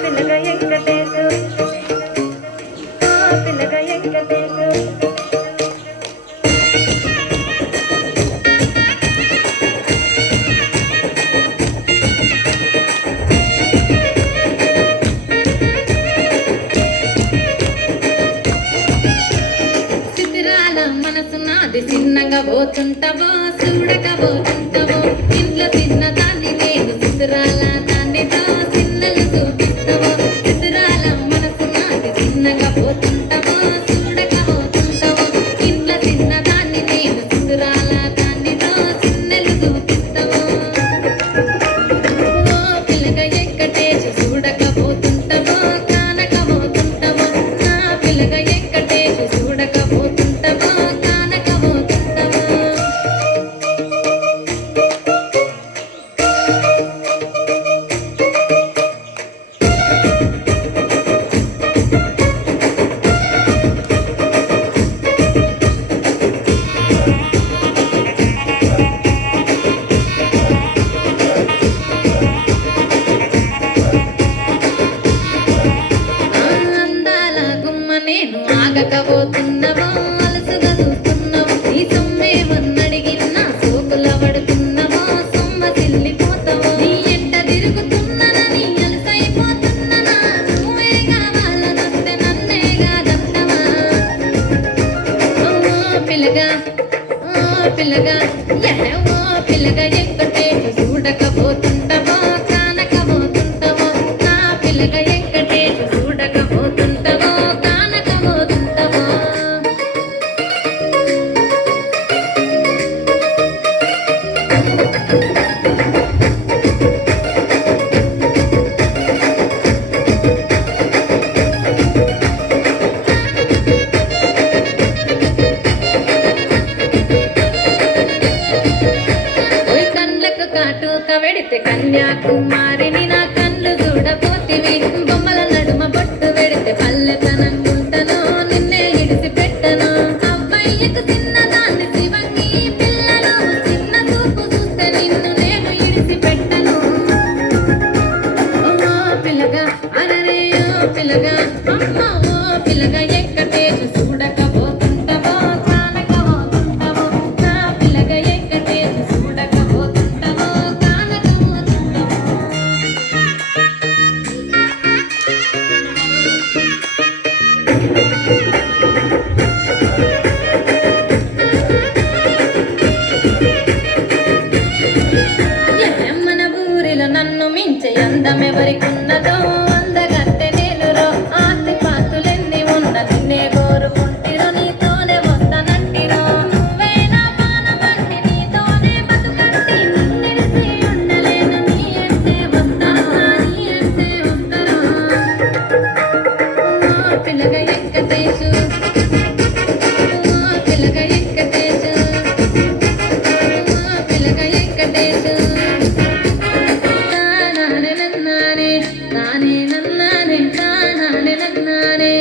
పిల్లగా వెంకటేశు పిల్లగా వెంకటేశు మనసున్నది చిన్నగా పోతుంటావో చూడకపోతుంటావో ఇంట్లో చిన్న దాన్ని నేను చిత్రాల దాన్నితో చిన్నలు చూపిస్తావో చిత్రాల మనసున్నది చిన్నగా పోతుంటావో చూడకపోతుంటావో ఇంట్లో చిన్న దాన్ని నేను చిత్రాల దాన్నితో చిన్నలు చూపిస్తావో ఓ పిల్లగా ఎక్కటేసి చూడకపోతుంటావో కానకపోతుంటావో నా పిల్లగా ఎక్కటేసి చూడకపోతుంటావో ఆగకపోతున్నావో అలసుగా చూస్తున్నావో నీ సొమ్మేమన్నడిగినా సోకుల పడుతున్నావో సొమ్మ చెల్లిపోతావో నీ ఎంట తిరుగుతున్నానని అలసైపోతున్నానా నువ్వే కావాలనొస్తే నన్నే కాదంటావా ఓ పిల్లగా పిల్లగా ఓ పిల్లగా ఎక్కటేటు చూడకపోతుంటావో కానకపోతుంటావో నా పిల్లగా ఎక్కటేటు చూడకపోతుంటావో వెడితే కన్యాకుమారిని నా కళ్ళు చూడపోతివి బొమ్మల నడుమ బొట్టు వెడితే పల్లెతనంకుంటను నిన్నే ఇడిసి పెట్టను అబ్బాయికు చిన్నదాన్ని శివంగి పిల్లలు చిన్న చూపు చూస్తే నిన్ను నేను ఇడిసి పెట్టను ఓ పిల్లగా అరరే ఓ పిల్లగా అమ్మ ఓ పిల్లగా ఎక్కటేసి చూడకపోతుంటావో కానకపోతుంటావో నా పిల్లగా ఎక్కటేసి చూడకపోతుంటావో మన ఊరిలో నన్ను మించే అందమెవరికున్నదో అందగత్తె నేలురో ఆస్తి పాస్తులెన్ని ఉన్న నిన్నే కోరుకుంటిరో నీతోనే వస్తానంటిరో నువ్వే నా పానమంటి నీతోనే బతుకంటి నిన్నిడిసి ఉండలేను నీ అంటే వస్తాను నీ అంటే వస్తాను పిల్లగా ఎక్కటేసు పిల్లగా ఎక్కటేసు పిల్లగా ఎక్కటేసు నానే నన్నానే నానే నన్నానే నానే నన్నానే